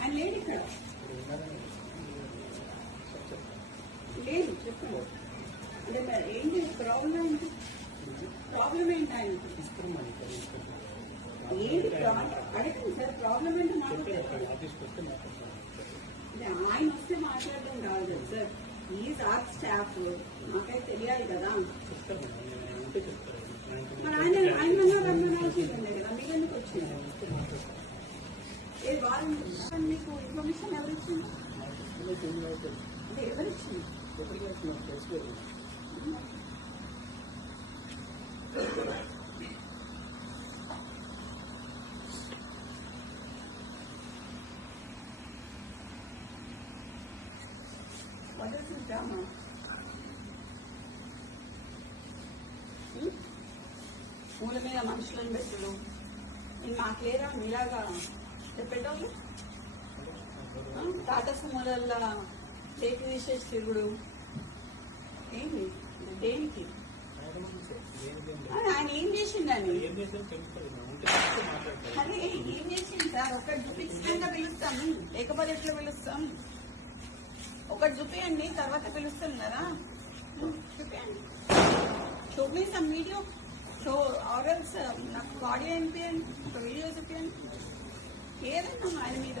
ఆయన లేడు ఇక్కడ. లేదు చెప్పండి. అంటే ఏంటి ప్రాబ్లం ఏంటి? ప్రాబ్లం ఏంటి ఆయనకి? ఏంటి అడగండి సార్ ప్రాబ్లం ఏంటో నాకు ఆయన వస్తే మాట్లాడడం కాదు కదా సార్. ఈజ్ ఆర్ స్టాఫ్ నాకైతే తెలియాలి కదా. మరి ఆయన ఆయన మన రమ్మనాల్సిందే కదా మీరు ఎందుకు వచ్చింది ఏ వాళ్ళు పర్మిషన్ ఎవరు ఇచ్చింది అంటే ఎవరు ఇచ్చింది What is this drama? Hmm? మీద మనుషులను పెట్టుడు. నేను మాకు లేరా మీలాగా? చెప్పేటోళ్ళు? మొదల చేతి తీసే శివుడు? ఏంటి దేనికి? ఆయన ఏం చేసిండని? అదే ఏం చేసింది సార్? ఒకటి చూపించకుండా పిలుస్తాం లేకపోతే ఎట్లా పిలుస్తాం. ఒకటి చూపియండి తర్వాత పిలుస్తాం కదా చూపియండి. చూపిస్తాం వీడియో సో ఆర్ఎల్స్ నాకు ఆడియో వినిపించండి ఒక వీడియో చూపియండి. ఏదైనా ఆయన మీద.